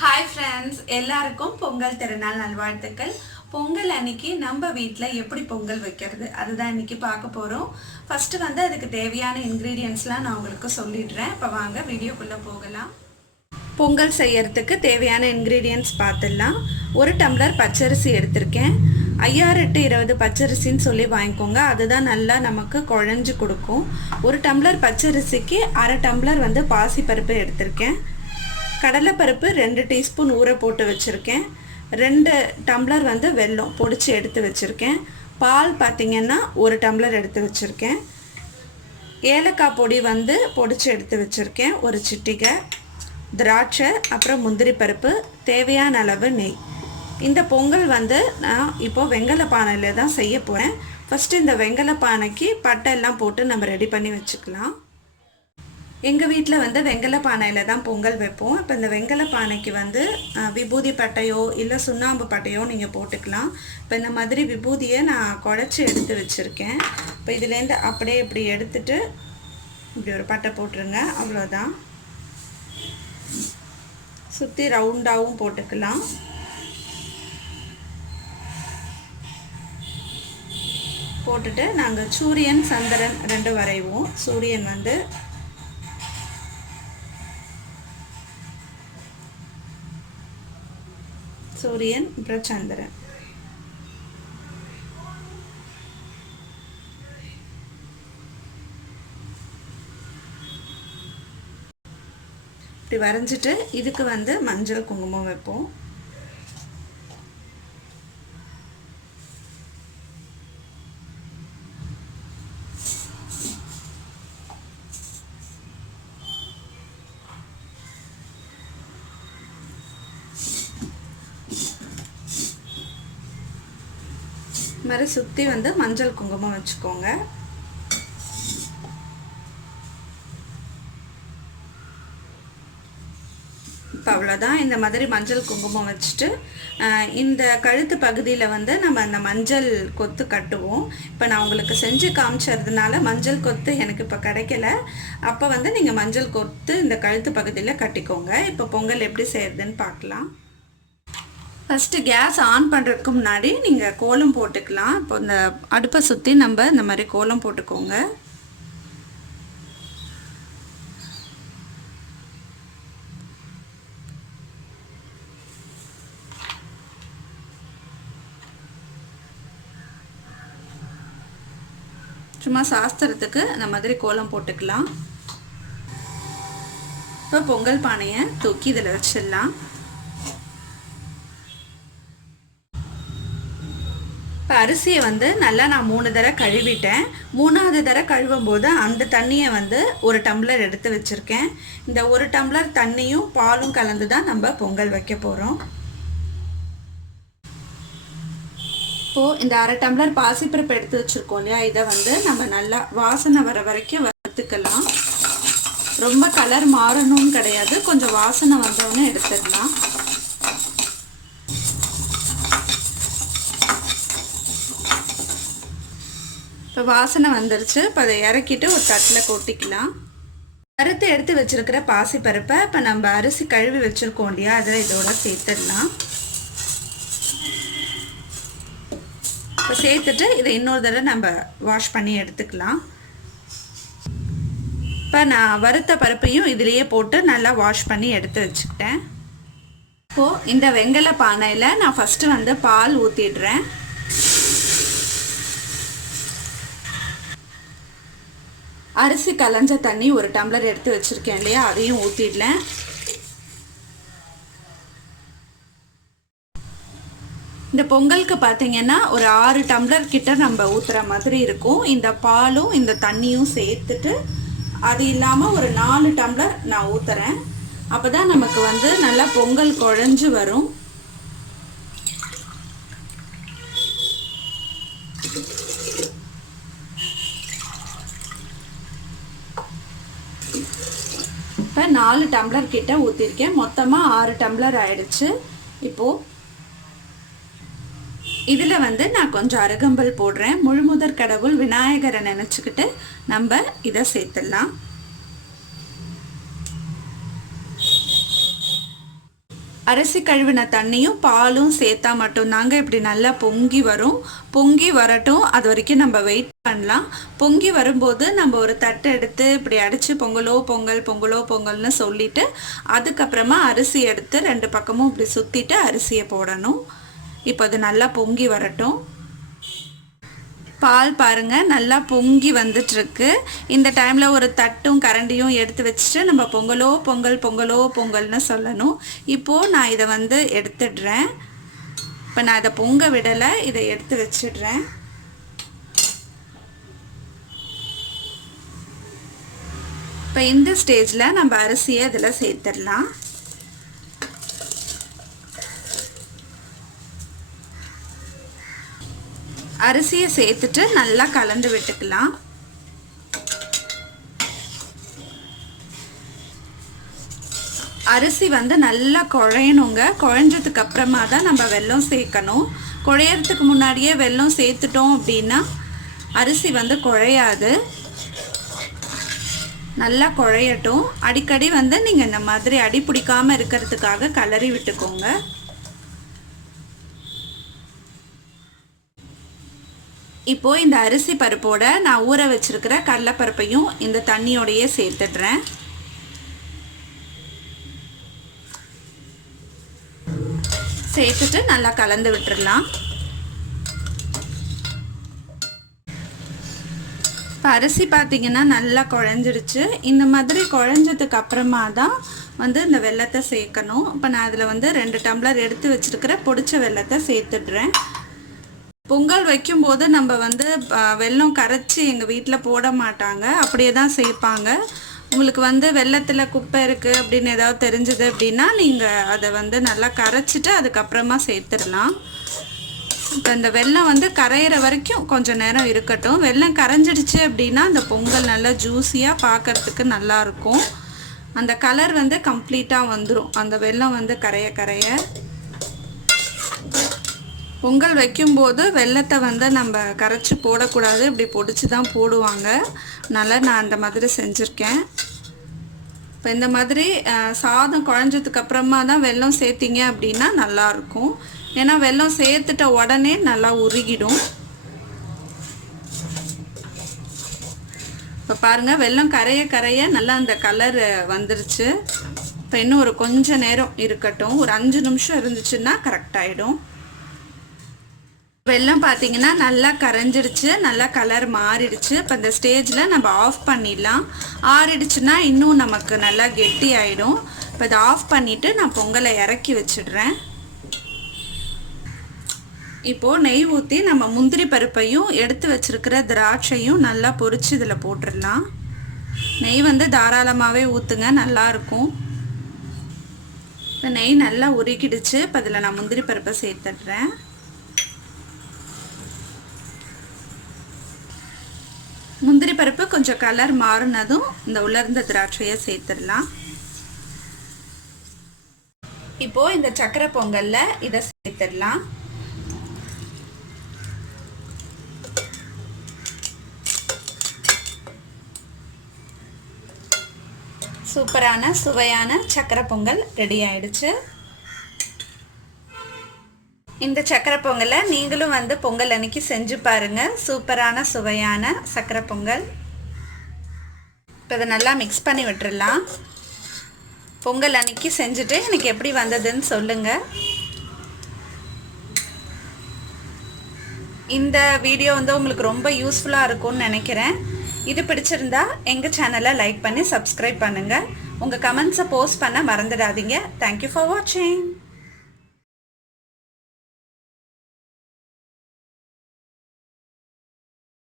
Hi friends எல்லாருக்கும் பொங்கல் திருநாள் நல்வாழ்த்துக்கள். பொங்கல் அன்னைக்கு நம்ம வீட்டில் எப்படி பொங்கல் வைக்கிறது? அதுதான் இன்னைக்கு பார்க்க போகிறோம் ஃபஸ்ட்டு வந்து அதுக்கு தேவையான இன்க்ரீடியன்ஸ்லாம் நான் உங்களுக்கு சொல்லிடுறேன். இப்போ வாங்க வீடியோக்குள்ளே போகலாம். பொங்கல் செய்யறதுக்கு தேவையான இன்க்ரீடியன்ஸ் பார்த்துடலாம். ஒரு டம்ளர் பச்சரிசி எடுத்திருக்கேன். ஐயாறு எட்டு இருபது பச்சரிசின்னு சொல்லி வாங்கிக்கோங்க. அதுதான் நல்லா நமக்கு குழஞ்சு கொடுக்கும். ஒரு டம்ளர் பச்சரிசிக்கு அரை டம்ளர் வந்து பாசிப்பருப்பு எடுத்திருக்கேன். கடலைப்பருப்பு ரெண்டு டீஸ்பூன் ஊற போட்டு வச்சுருக்கேன். ரெண்டு டம்ளர் வந்து வெல்லம் பொடிச்சு எடுத்து வச்சுருக்கேன். பால் பார்த்திங்கன்னா ஒரு டம்ளர் எடுத்து வச்சுருக்கேன். ஏலக்காய் பொடி வந்து பொடிச்சு எடுத்து வச்சுருக்கேன். ஒரு சிட்டிகை திராட்சை அப்புறம் முந்திரி பருப்பு தேவையான அளவு நெய். இந்த பொங்கல் வந்து நான் இப்போது வெங்கல பானையில் தான் செய்ய போகிறேன் ஃபஸ்ட்டு இந்த வெங்கல பானைக்கு பட்டை எல்லாம் போட்டு நம்ம ரெடி பண்ணி வச்சுக்கலாம். எங்கள் வீட்டில் வந்து வெங்கல பானையில் தான் பொங்கல் வைப்போம். இப்போ இந்த வெங்கல பானைக்கு வந்து விபூதி பட்டையோ இல்லை சுண்ணாம்பு பட்டையோ நீங்கள் போட்டுக்கலாம். இப்போ இந்த மாதிரி விபூதியை நான் குழச்சி எடுத்து வச்சுருக்கேன். இப்போ இதுலேருந்து அப்படியே இப்படி எடுத்துட்டு இப்படி ஒரு பட்டை போட்டுருங்க. அவ்வளோதான். சுற்றி ரவுண்டாகவும் போட்டுக்கலாம். போட்டுட்டு நாங்கள் சூரியன் சந்திரன் ரெண்டு வரைவோம். சூரியன் வந்து சூரியன் அப்புறம் சந்திரன் இப்படி வரைஞ்சிட்டு இதுக்கு வந்து மஞ்சள் குங்குமம் வைப்போம். இது மாதிரி சுற்றி வந்து மஞ்சள் குங்குமம் வச்சுக்கோங்க. இப்போ அவ்வளோதான் இந்த மாதிரி மஞ்சள் குங்குமம் வச்சுட்டு இந்த கழுத்து பகுதியில் வந்து நம்ம அந்த மஞ்சள் கொத்து கட்டுவோம். இப்போ நான் உங்களுக்கு செஞ்சு காமிச்சதுனால மஞ்சள் கொத்து எனக்கு இப்போ கிடைக்கல. அப்போ வந்து நீங்கள் மஞ்சள் கொத்து இந்த கழுத்து பகுதியில் கட்டிக்கோங்க. இப்போ பொங்கல் எப்படி செய்யறதுன்னு பார்க்கலாம். ஃபஸ்ட்டு கேஸ் ஆன் பண்ணுறதுக்கு முன்னாடி நீங்கள் கோலம் போட்டுக்கலாம். இப்போ இந்த அடுப்பை சுற்றி நம்ம இந்த மாதிரி கோலம் போட்டுக்கோங்க. சும்மா சாஸ்திரத்துக்கு அந்த மாதிரி கோலம் போட்டுக்கலாம். இப்போ பொங்கல் பானையை தூக்கி இதில் வச்சிடலாம். இப்போ அரிசியை வந்து நல்லா நான் மூணு தடவை கழுவிட்டேன். மூணாவது தடவை கழுவும் போது அந்த தண்ணியை வந்து ஒரு டம்ளர் எடுத்து வச்சுருக்கேன். இந்த ஒரு டம்ளர் தண்ணியும் பாலும் கலந்து தான் நம்ம பொங்கல் வைக்க போகிறோம் இப்போது இந்த அரை டம்ளர் பாசிப்பருப்பு எடுத்து வச்சுருக்கோம் இல்லையா? இதை வந்து நம்ம நல்லா வாசனை வர வரைக்கும் வறுத்துக்கலாம். ரொம்ப கலர் மாறணும்னு கிடையாது. கொஞ்சம் வாசனை வந்தோடனே எடுத்துடலாம். இப்போ வாசனை வந்துருச்சு. இப்போ அதை இறக்கிட்டு ஒரு தட்டில் கொட்டிக்கலாம். வறுத்து எடுத்து வச்சிருக்கிற பாசி பருப்பை இப்போ நம்ம அரிசி கழுவி வச்சுருக்கோம் இல்லையா? அதில் இதோட சேர்த்துடலாம். இப்போ சேர்த்துட்டு இதை இன்னொரு தடவை நம்ம வாஷ் பண்ணி எடுத்துக்கலாம். இப்போ நான் வறுத்த பருப்பையும் இதுலேயே போட்டு நல்லா வாஷ் பண்ணி எடுத்து வச்சுக்கிட்டேன். இப்போது இந்த வெங்கல பானையில் நான் ஃபஸ்ட்டு வந்து பால் ஊற்றிடுறேன் அரிசி கலைஞ்ச தண்ணி ஒரு டம்ளர் எடுத்து வச்சுருக்கேன் இல்லையா? அதையும் ஊற்றிடலேன் இந்த பொங்கலுக்கு பார்த்தீங்கன்னா ஒரு ஆறு டம்ளர் கிட்ட நம்ம ஊற்றுற மாதிரி இருக்கும். இந்த பாலும் இந்த தண்ணியும் சேர்த்துட்டு அது இல்லாமல் ஒரு நாலு டம்ளர் நான் ஊற்றுறேன் அப்போ தான் நமக்கு வந்து நல்லா பொங்கல் குழஞ்சு வரும். இப்போ நாலு டம்ளர் கிட்ட ஊற்றிருக்கேன் மொத்தமாக ஆறு டம்ளர் ஆயிடுச்சு. இப்போது இதில் வந்து நான் கொஞ்சம் அருகம்பல் போடுறேன். முழுமுதற் கடவுள் விநாயகரை நினச்சிக்கிட்டு நம்ம இதை சேர்த்துடலாம். அரிசி கழுவின தண்ணியும் பாலும் சேர்த்தா மட்டும்தாங்க இப்படி நல்லா பொங்கி வரும். பொங்கி வரட்டும். அது வரைக்கும் நம்ம வெயிட் பண்ணலாம். பொங்கி வரும்போது நம்ம ஒரு தட்டை எடுத்து இப்படி அடித்து பொங்கலோ பொங்கல் பொங்கலோ பொங்கல்னு சொல்லிட்டு அதுக்கப்புறமா அரிசி எடுத்து ரெண்டு பக்கமும் இப்படி சுற்றிட்டு அரிசியை போடணும். இப்போ அது நல்லா பொங்கி வரட்டும். பால் பாருங்க நல்லா பொங்கி வந்துட்டுருக்கு. இந்த டைமில் ஒரு தட்டும் கரண்டியும் எடுத்து வச்சுட்டு நம்ம பொங்கலோ பொங்கல் பொங்கலோ பொங்கல்னு சொல்லணும். இப்போது நான் இதை வந்து எடுத்துடுறேன். இப்போ நான் இதை பொங்க விடலை இதை எடுத்து வச்சிடுறேன். இப்போ இந்த ஸ்டேஜில் நம்ம அரிசியை இதில் சேர்த்துடலாம். அரிசியை சேர்த்துட்டு நல்லா கலந்து விட்டுக்கலாம். அரிசி வந்து நல்லா குழையணுங்க. குழஞ்சதுக்கு அப்புறமா தான் நம்ம வெல்லம் சேர்க்கணும். குழையறதுக்கு முன்னாடியே வெல்லம் சேர்த்துட்டோம் அப்படின்னா அரிசி வந்து குழையாது. நல்லா குழையட்டும். அடிக்கடி வந்து நீங்கள் இந்த மாதிரி அடி பிடிக்காமல் இருக்கிறதுக்காக கலரி விட்டுக்கோங்க. இப்போது இந்த அரிசி பருப்போட நான் ஊற வச்சிருக்கிற கடலைப்பருப்பையும் இந்த தண்ணியோடையே சேர்த்துடுறேன். சேர்த்துட்டு நல்லா கலந்து விட்டுறலாம் இப்போ அரிசி பார்த்தீங்கன்னா நல்லா குழஞ்சிருச்சு இந்த மாதிரி குழஞ்சதுக்கு அப்புறமா தான் வந்து இந்த வெள்ளத்தை சேர்க்கணும். இப்போ நான் அதில் வந்து ரெண்டு டம்ளர் எடுத்து வச்சுருக்கிற பொடிச்ச வெள்ளத்தை சேர்த்துடுறேன். பொங்கல் வைக்கும்போது நம்ம வந்து வெல்லம் கரைச்சி எங்கள் வீட்டில் போட மாட்டாங்க. அப்படியே தான் சேர்ப்பாங்க உங்களுக்கு வந்து வெள்ளத்தில் குப்பை இருக்குது அப்படின்னு ஏதாவது தெரிஞ்சது அப்படின்னா நீங்கள் அதை வந்து நல்லா கரைச்சிட்டு அதுக்கப்புறமா சேர்த்துடலாம். இப்போ இந்த வெள்ளம் வந்து கரையிற வரைக்கும் கொஞ்சம் நேரம் இருக்கட்டும். வெள்ளம் கரைஞ்சிடுச்சு அப்படின்னா அந்த பொங்கல் நல்லா ஜூஸியாக பார்க்குறதுக்கு நல்லாயிருக்கும் அந்த கலர் வந்து கம்ப்ளீட்டாக வந்துடும் அந்த வெள்ளம் வந்து கரைய கரைய. பொங்கல் வைக்கும்போது வெள்ளத்தை வந்து நம்ம கரைச்சி போடக்கூடாது. இப்படி பொடிச்சு தான் போடுவாங்க. நல்லா நான் அந்த மாதிரி செஞ்சுருக்கேன். இப்போ இந்த மாதிரி சாதம் குழஞ்சதுக்கு அப்புறமா தான் வெல்லம் சேர்த்திங்க அப்படின்னா நல்லாயிருக்கும் ஏன்னா வெல்லம் சேர்த்துட்ட உடனே நல்லா உருகிடும். இப்போ பாருங்கள் வெல்லம் கரைய கரைய நல்லா அந்த கலர் வந்துருச்சு. இப்போ இன்னும் ஒரு கொஞ்சம் நேரம் இருக்கட்டும். ஒரு அஞ்சு நிமிஷம் இருந்துச்சுன்னா கரெக்டாகிடும் வெள்ளம் பார்த்தீங்கன்னா நல்லா கரைஞ்சிடுச்சு நல்லா கலர் மாறிடுச்சு. இப்போ இந்த ஸ்டேஜில் நம்ம ஆஃப் பண்ணிடலாம். ஆறிடுச்சுன்னா இன்னும் நமக்கு நல்லா கெட்டி ஆகிடும் இப்போ இதை ஆஃப் பண்ணிவிட்டு நான் பொங்கலை இறக்கி வச்சிடுறேன். இப்போது நெய் ஊற்றி நம்ம முந்திரி பருப்பையும் எடுத்து வச்சுருக்கிற திராட்சையும் நல்லா பொறிச்சு இதில் போட்டுடலாம். நெய் வந்து தாராளமாகவே ஊற்றுங்க நல்லாயிருக்கும் இப்போ நெய் நல்லா உருக்கிடுச்சு இப்போ இதில் நான் முந்திரி பருப்பை சேர்த்துடுறேன். கொஞ்சம் கலர் மாறினதும் இந்த உலர்ந்த திராட்சையை சேர்த்துடலாம். இப்போ இந்த சக்கரை பொங்கல்ல இதை சேர்த்துடலாம். சூப்பரான சுவையான சக்கரை பொங்கல் ரெடி ஆயிடுச்சு. இந்த சக்கரை பொங்கலை நீங்களும் வந்து பொங்கல் அன்னைக்கு செஞ்சு பாருங்கள் சூப்பரான சுவையான சக்கரை பொங்கல். இப்போ இதை நல்லா மிக்ஸ் பண்ணி விட்டுடலாம் பொங்கல் அன்னைக்கு செஞ்சுட்டு எனக்கு எப்படி வந்ததுன்னு சொல்லுங்கள் இந்த வீடியோ வந்து உங்களுக்கு ரொம்ப யூஸ்ஃபுல்லாக இருக்கும்னு நினைக்கிறேன். இது பிடிச்சிருந்தா எங்கள் சேனலை லைக் பண்ணி சப்ஸ்கிரைப் பண்ணுங்கள் உங்கள் கமெண்ட்ஸை போஸ்ட் பண்ண மறந்துடாதீங்க. தேங்க்யூ ஃபார் வாட்சிங்